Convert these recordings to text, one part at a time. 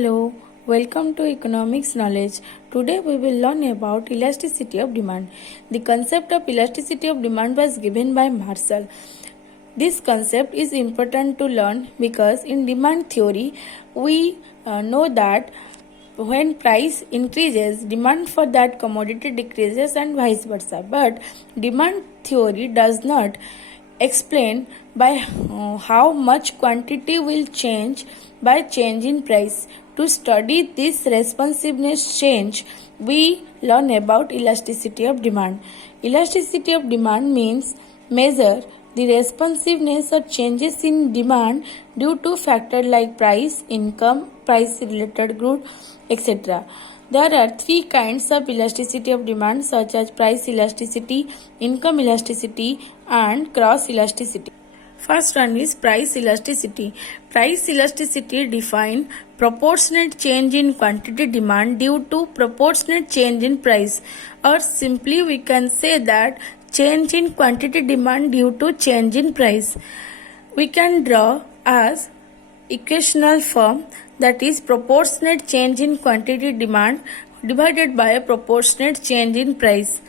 Hello, welcome to Economics Knowledge. Today we will learn about elasticity of demand. The concept of elasticity of demand was given by Marshall. This concept is important to learn because in demand theory we know that when price increases, demand for that commodity decreases and vice versa. But demand theory does not explain by how much quantity will change by change in price. To study this responsiveness change, we learn about elasticity of demand. Elasticity of demand means measure the responsiveness or changes in demand due to factors like price, income, price related goods, etc. There are three kinds of elasticity of demand such as price elasticity, income elasticity and cross elasticity. First one is price elasticity. Price elasticity define proportionate change in quantity demand due to proportionate change in price, or simply we can say that change in quantity demand due to change in price. We can draw as equational form, that is proportionate change in quantity demand divided by a proportionate change in price.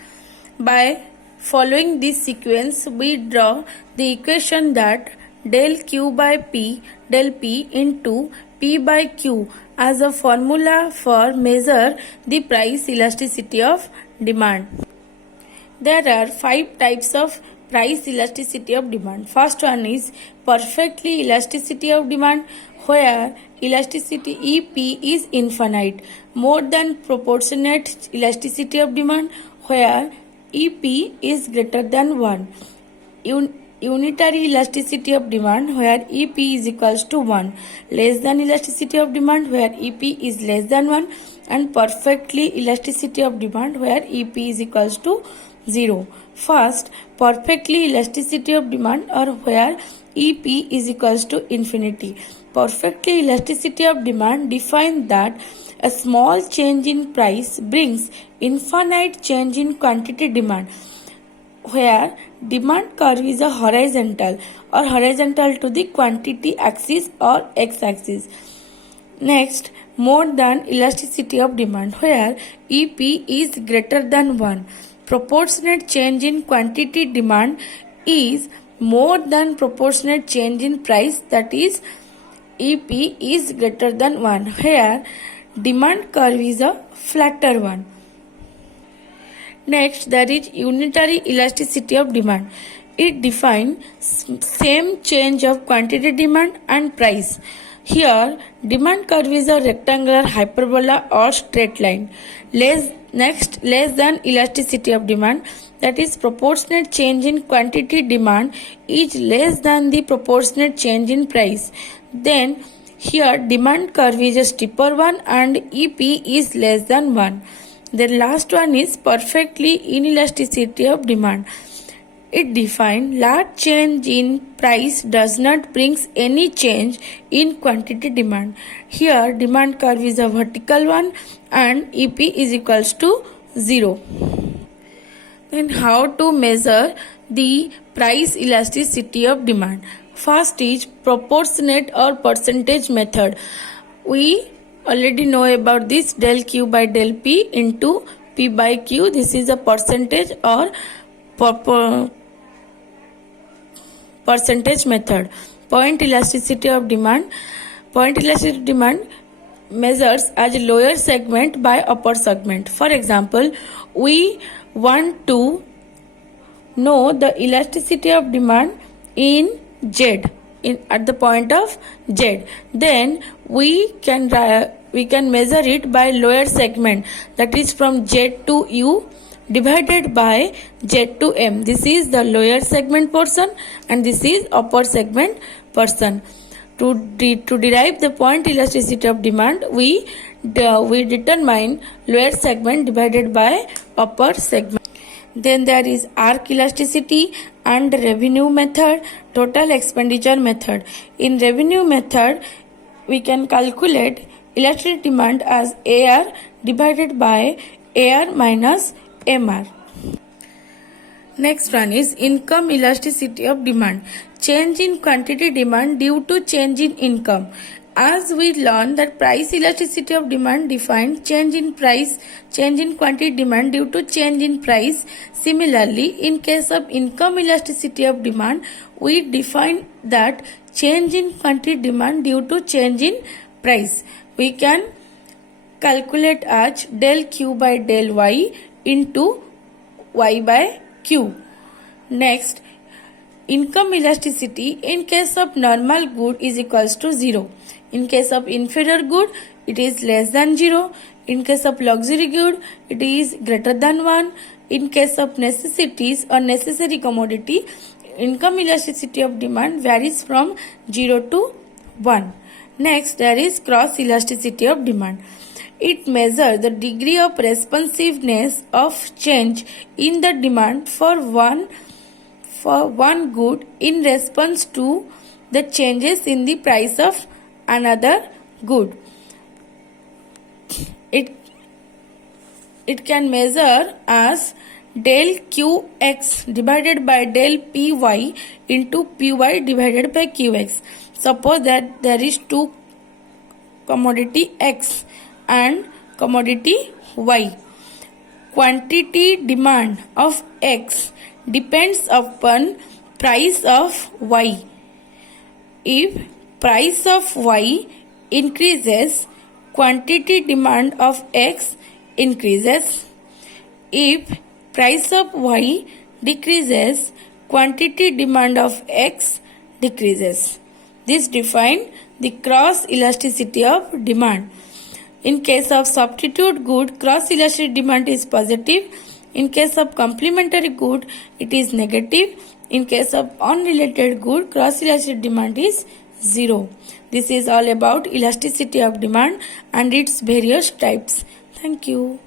By following this sequence, we draw the equation that del Q by P del P into P by Q as a formula for measure the price elasticity of demand. There are 5 types of price elasticity of demand. First one is perfectly elasticity of demand, where elasticity EP is infinite. More than proportionate elasticity of demand, where EP is greater than 1. Unitary elasticity of demand, where EP is equals to 1. Less than elasticity of demand, where EP is less than 1. And perfectly elasticity of demand, where EP is equals to 0. First, perfectly elasticity of demand, or where EP is equals to infinity. Perfectly elasticity of demand defines that a small change in price brings infinite change in quantity demand, where demand curve is a horizontal or horizontal to the quantity axis or x-axis. Next, more than elasticity of demand, where EP is greater than 1. Proportionate change in quantity demand is more than proportionate change in price, that is EP is greater than 1, where demand curve is a flatter one. Next, there is unitary elasticity of demand. It defines same change of quantity demand and price. Here, demand curve is a rectangular hyperbola or straight line. Next, less than elasticity of demand, that is proportionate change in quantity demand is less than the proportionate change in price. Then, here demand curve is a steeper one and EP is less than 1. The last one is perfectly inelasticity of demand. It defines large change in price does not bring any change in quantity demand. Here demand curve is a vertical one and EP is equals to 0. Then how to measure the price elasticity of demand? First is proportionate or percentage method. We already know about this del Q by del P into P by Q. This is a percentage or percentage method. Point elasticity of demand. Point elasticity of demand measures as lower segment by upper segment. For example, we want to know the elasticity of demand in Z, at the point of Z. Then we can measure it by lower segment, that is from Z to U divided by Z to M. This is the lower segment portion and this is upper segment portion. To derive the point elasticity of demand, we determine lower segment divided by upper segment. Then there is arc elasticity and revenue method, total expenditure method. In revenue method, we can calculate elasticity demand as AR divided by AR minus MR. Next one is income elasticity of demand. Change in quantity demand due to change in income. As we learn that price elasticity of demand defines change in price, change in quantity demand due to change in price. Similarly, in case of income elasticity of demand, we define that change in quantity demand due to change in price. We can calculate as del Q by del Y into Y by Q. Next, income elasticity in case of normal good is equals to 0. In case of inferior good, it is less than 0. In case of luxury good, it is greater than 1. In case of necessities or necessary commodity, income elasticity of demand varies from 0 to 1. Next, there is cross elasticity of demand. It measures the degree of responsiveness of change in the demand for one good in response to the changes in the price of another good. It can measure as del Qx divided by del Py into Py divided by Qx. Suppose that there is two commodity X and commodity Y. Quantity demand of X depends upon price of Y. If price of Y increases, quantity demand of X increases. If price of Y decreases, quantity demand of X decreases. This defines the cross elasticity of demand. In case of substitute good, cross elasticity demand is positive. In case of complementary good, it is negative. In case of unrelated good, cross elasticity demand is 0. This is all about elasticity of demand and its various types. Thank you.